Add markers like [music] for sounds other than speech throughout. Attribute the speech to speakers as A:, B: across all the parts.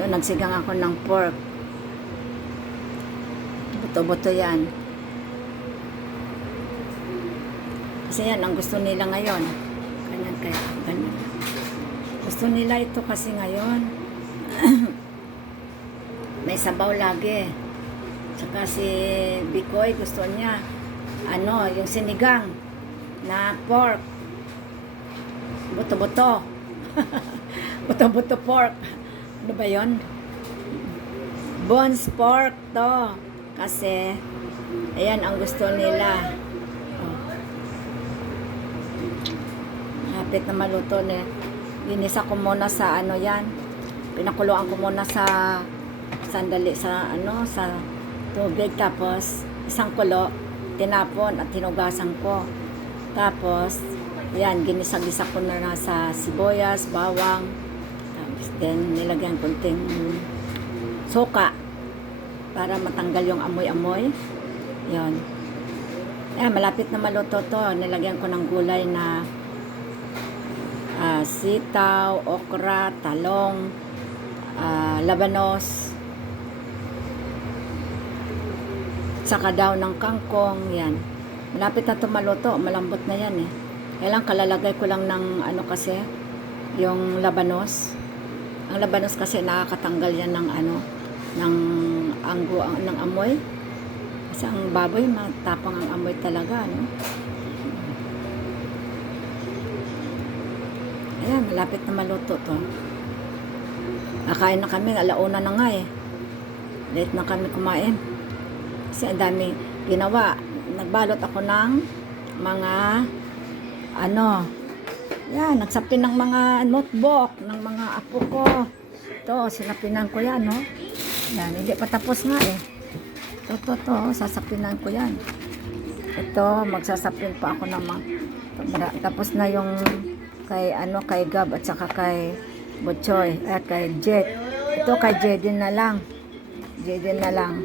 A: Yun, nagsigang ako ng pork. Buto-buto yan. Kasi yan, ang gusto nila ngayon. Ganyan kaya, ganyan. Gusto nila ito kasi ngayon. [coughs] May sabaw lagi. Tsaka si Bikoy gusto niya, ano, yung sinigang na pork. Buto-buto. [laughs] Buto-buto pork. Ano ba yon? Bones pork to. Kasi, ayan ang gusto nila. Oh. Hapit na maluto na. Ginisa ko muna sa ano yan. Pinakuluan ko muna sa sandali sa ano sa tubig tapos isang kulo tinapon at tinugasan ko tapos yan ginisa-gisa ko na sa sibuyas bawang then nilagyan konting suka para matanggal yung amoy-amoy yon eh malapit na maluto to nilagyan ko ng gulay na ah, sitaw, okra, talong ah, labanos saka daw ng kangkong, yan. Malapit na tumaluto, malambot na yan eh. Kailang kalalagay ko lang ng ano kasi, yung labanos. Ang labanos kasi nakakatanggal yan ng ano, ng anggo, ng amoy. Kasi ang baboy, matapang ang amoy talaga, no? Ayan, malapit na maluto to. Nakain na kami, alauna na nga eh. Late na kami kumain. Kasi ang dami ginawa. Nagbalot ako ng mga ano, yan, nagsapin ng mga notebook ng mga apo ko. Ito, sinapinan ko yan, no? Yan, hindi pa tapos nga eh. Ito, ito, ito, sasapinan ko yan. Ito, magsasapin pa ako ng mga, tapos na yung kay ano kay Gab at saka kay Butchoy at kay Jet. Ito kay Jedin na lang. Jedin na lang.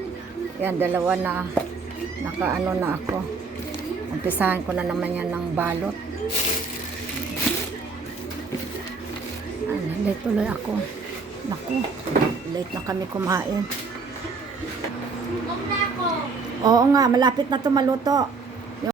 A: Yan, dalawa na nakaano na ako. Umpisahan ko na naman yan ng balot. Late tuloy ako. Naku, late na kami kumain. Oo nga, malapit na to maluto.